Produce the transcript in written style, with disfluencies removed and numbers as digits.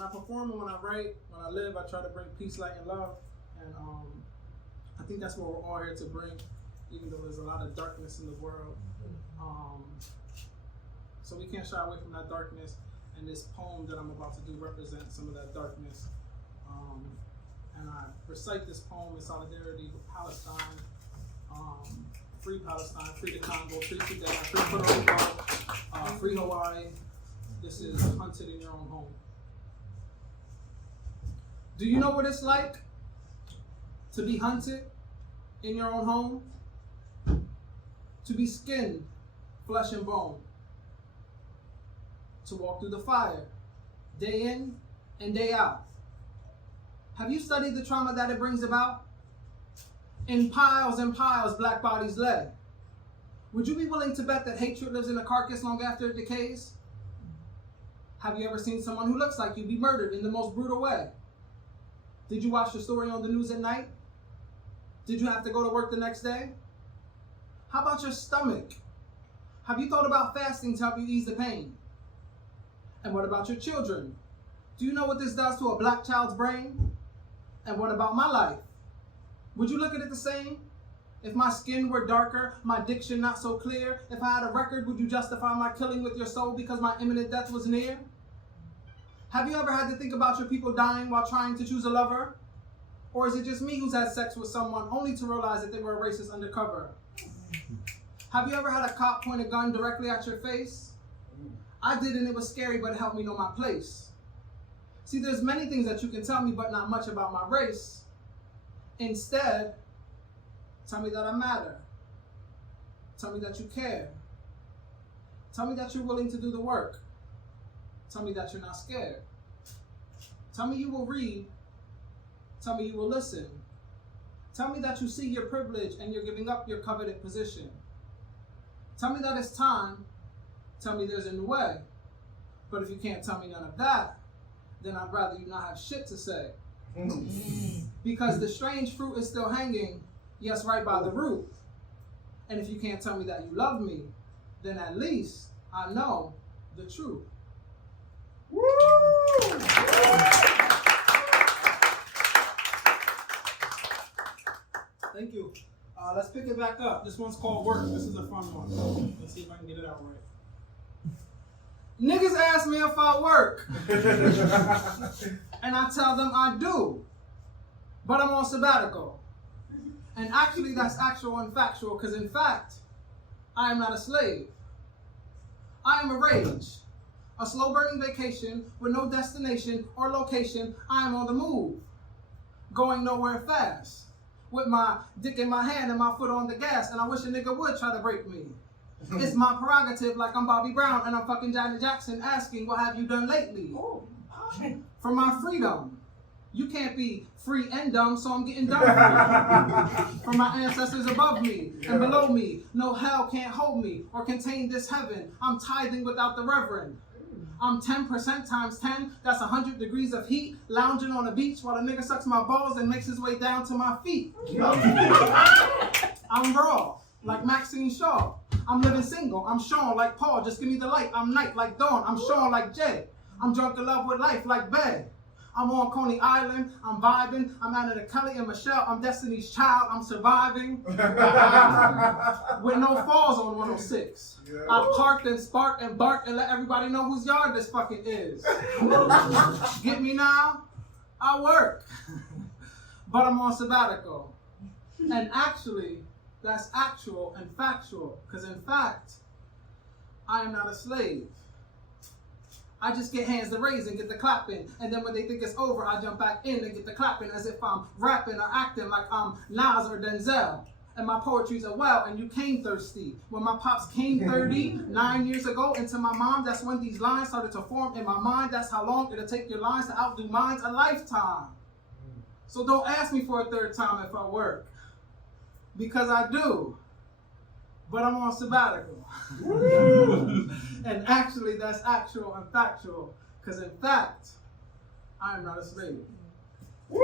when I perform and when I write, when I live, I try to bring peace, light, and love. And I think that's what we're all here to bring, even though there's a lot of darkness in the world. So we can't shy away from that darkness. And this poem that I'm about to do represents some of that darkness. And I recite this poem in solidarity with Palestine. Free Palestine, free the Congo, free Sudan, free Puerto Rico, free Hawaii. This is Hunted in Your Own Home. Do you know what it's like to be hunted in your own home? To be skinned, flesh and bone. To walk through the fire, day in and day out. Have you studied the trauma that it brings about? In piles and piles, black bodies lay. Would you be willing to bet that hatred lives in a carcass long after it decays? Have you ever seen someone who looks like you be murdered in the most brutal way? Did you watch the story on the news at night? Did you have to go to work the next day? How about your stomach? Have you thought about fasting to help you ease the pain? And what about your children? Do you know what this does to a black child's brain? And what about my life? Would you look at it the same? If my skin were darker, my diction not so clear, if I had a record, would you justify my killing with your soul because my imminent death was near? Have you ever had to think about your people dying while trying to choose a lover? Or is it just me who's had sex with someone only to realize that they were a racist undercover? Have you ever had a cop point a gun directly at your face? I did, and it was scary, but it helped me know my place. See, there's many things that you can tell me, but not much about my race. Instead, tell me that I matter. Tell me that you care. Tell me that you're willing to do the work. Tell me that you're not scared. Tell me you will read. Tell me you will listen. Tell me that you see your privilege and you're giving up your coveted position. Tell me that it's time. Tell me there's a new way. But if you can't tell me none of that, then I'd rather you not have shit to say. Because the strange fruit is still hanging, yes, right by the root. And if you can't tell me that you love me, then at least I know the truth. Woo! Thank you. Let's pick it back up. This one's called Work. This is a fun one. Let's see if I can get it out right. Niggas ask me if I work. And I tell them I do. But I'm on sabbatical. And actually that's actual and factual, because in fact, I am not a slave. I am a rage. A slow burning vacation with no destination or location. I am on the move. Going nowhere fast. With my dick in my hand and my foot on the gas. And I wish a nigga would try to break me. It's my prerogative like I'm Bobby Brown and I'm fucking Janet Jackson asking, what have you done lately? For my freedom. You can't be free and dumb, so I'm getting dumb for you. For my ancestors above me and below me, no hell can't hold me or contain this heaven. I'm tithing without the reverend. I'm 10% times 10, that's 100 degrees of heat, lounging on a beach while a nigga sucks my balls and makes his way down to my feet. I'm raw, like Maxine Shaw. I'm living single, I'm Sean like Paul, just give me the light. I'm night like dawn, I'm Sean like Jay. I'm drunk in love with life like Bay. I'm on Coney Island, I'm vibing, I'm out of the Kelly and Michelle, I'm Destiny's Child, I'm surviving. With no falls on 106. Yeah. I parked and sparked and barked and let everybody know whose yard this fucking is. Get me now? I work. But I'm on sabbatical. And actually, that's actual and factual, because in fact, I am not a slave. I just get hands to raise and get the clapping. And then when they think it's over, I jump back in and get the clapping as if I'm rapping or acting like I'm Nas or Denzel. And my poetry's a well, and you came thirsty. When my pops came 39 years ago into my mom, that's when these lines started to form in my mind. That's how long it'll take your lines to outdo mine's, a lifetime. So don't ask me for a third time if I work. Because I do. But I'm on sabbatical. And actually, that's actual and factual. Because in fact, I am not a slave. Woo!